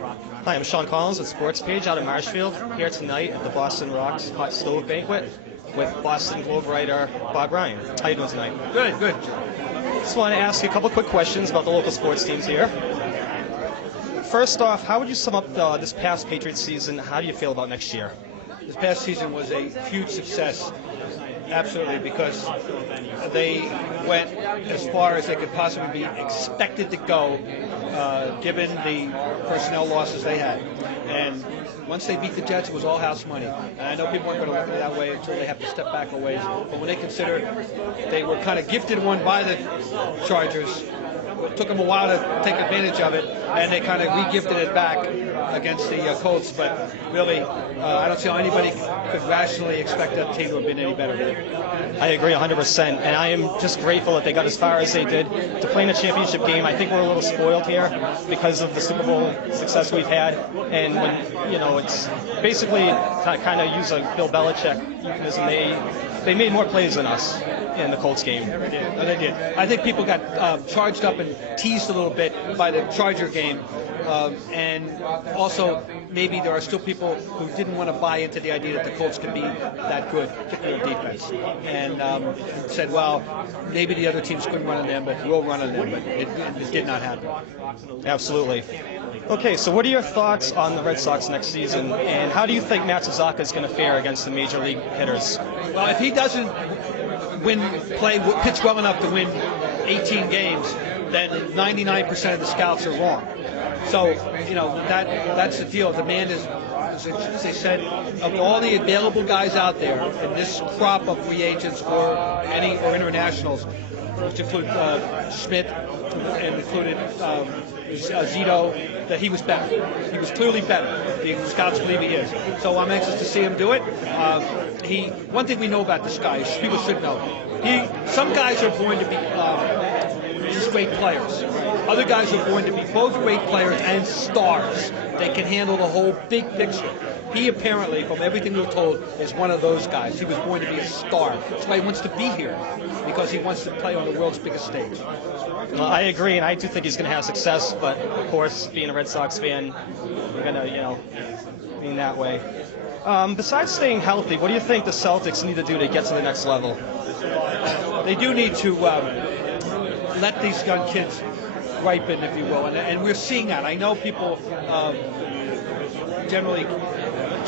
Hi, I'm Sean Collins with Sports Page out of Marshfield, here tonight at the Boston Rocks Hot Stove Banquet with Boston Globe writer Bob Ryan. How you doing tonight? Good, good. Just want to ask you a couple quick questions about the local sports teams here. First off, how would you sum up this past Patriots season? How do you feel about next year? This past season was a huge success, absolutely, because they went as far as they could possibly be expected to go, given the personnel losses they had. And once they beat the Jets, it was all house money. And I know people aren't going to look at it that way until they have to step back a ways. But when they consider they were kind of gifted one by the Chargers, it took them a while to take advantage of it, and they kind of re-gifted it back against the Colts. But really, I don't see how anybody could rationally expect that team to have been any better. I agree 100%, and I am just grateful that they got as far as they did to play in a championship game. I think we're a little spoiled here because of the Super Bowl success we've had, and when it's basically to kind of use a Bill Belichick euphemism, they made more plays than us in the Colts game. No, they did. I think people got charged up and teased a little bit by the Charger game. And also, maybe there are still people who didn't want to buy into the idea that the Colts could be that good, particularly on defense. And said, well, maybe the other teams couldn't run on them, but we'll run on them. But it did not happen. Absolutely. Okay, so what are your thoughts on the Red Sox next season, and how do you think Matsuzaka is going to fare against the major league hitters? Well, if he doesn't pitch well enough to win 18 games, then 99% of the scouts are wrong. So, that's the deal. The man is, as they said, of all the available guys out there in this crop of free agents or internationals, which include Schmidt and included Zito, that he was better. He was clearly better. The scouts believe he is. So I'm anxious to see him do it. One thing we know about this guy, people should know, some guys are born to be just great players. Other guys are born to be both great players and stars. They can handle the whole big picture. He apparently, from everything we're told, is one of those guys. He was born to be a star. That's why he wants to be here, because he wants to play on the world's biggest stage. Well, I agree, and I do think he's going to have success, but of course, being a Red Sox fan, we're going to, lean that way. Besides staying healthy, what do you think the Celtics need to do to get to the next level? They do need to let these young kids ripen, if you will, and we're seeing that. I know people generally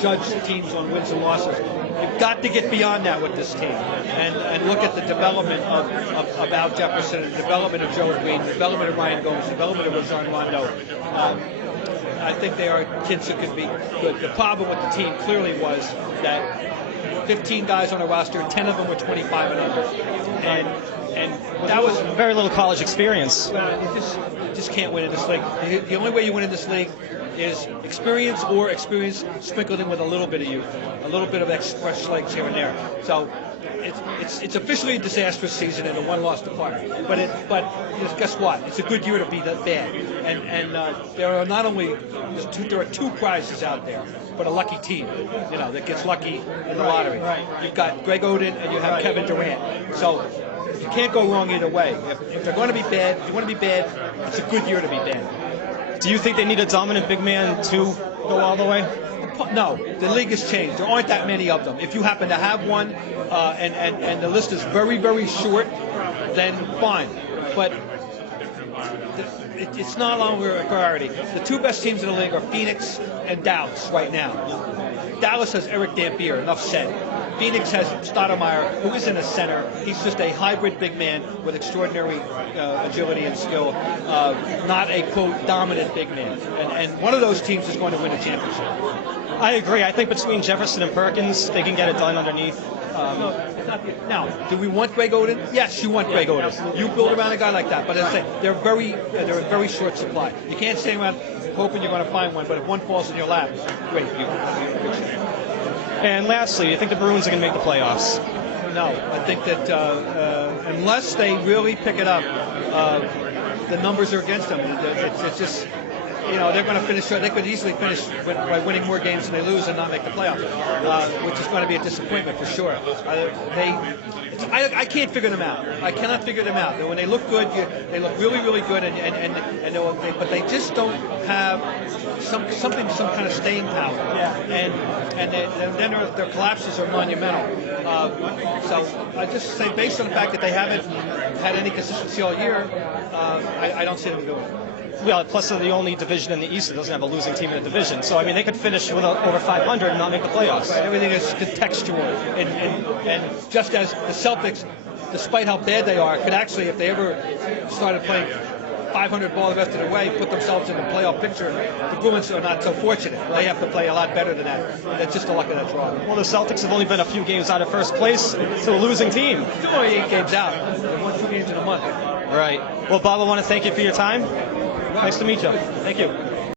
judge teams on wins and losses. You've got to get beyond that with this team and look at the development of Al Jefferson, the development of Joe Green, the development of Ryan Gomes, the development of Rajon Rondo. I think they are kids that could be good. The problem with the team clearly was that 15 guys on the roster, 10 of them were 25 and under. And that was very little college experience. You just can't win in this league. The only way you win in this league is experience, or experience sprinkled in with a little bit of youth, a little bit of fresh legs here and there. So it's officially a disastrous season and a one-loss department. But guess what? It's a good year to be that bad. And there are not only there are two prizes out there, but a lucky team, that gets lucky in the lottery. Right. You've got Greg Oden and you have Kevin Durant. So you can't go wrong either way. If they're going to be bad, if you want to be bad, it's a good year to be bad. Do you think they need a dominant big man to go all the way? No, the league has changed. There aren't that many of them. If you happen to have one, and the list is very, very short, then fine. But it's not longer a priority. The two best teams in the league are Phoenix and Dallas right now. Dallas has Eric Dampier, enough said. Phoenix has Stoudemire, who isn't a center. He's just a hybrid big man with extraordinary agility and skill, not a, quote, dominant big man. And one of those teams is going to win a championship. I agree. I think between Jefferson and Perkins, they can get it done underneath. Now, do we want Greg Oden? Yes, you want Greg Oden. You build around a guy like that. But as I say, they're a very short supply. You can't stay around hoping you're going to find one, but if one falls in your lap, great. And lastly, do you think the Bruins are going to make the playoffs? No, I think that unless they really pick it up, the numbers are against them. It's just, they're going to finish. They could easily finish by winning more games than they lose and not make the playoffs, which is going to be a disappointment for sure. I can't figure them out. I cannot figure them out. When they look good, they look really, really good, but they just don't have some kind of staying power. Yeah. And then their collapses are monumental. So I just say, based on the fact that they haven't had any consistency all year, I don't see them doing it. Well, plus they're the only division in the East that doesn't have a losing team in the division. So, I mean, they could finish with over 500 and not make the playoffs. Right. Everything is contextual. And just as the Celtics, despite how bad they are, could actually, if they ever started playing 500 ball the rest of the way, put themselves in the playoff picture. The Bruins are not so fortunate. They have to play a lot better than that. That's just the luck of that draw. Well, the Celtics have only been a few games out of first place to a losing team. They're only 8 games out. They won 2 games in a month. Right. Well, Bob, I want to thank you for your time. Nice to meet you. Thank you.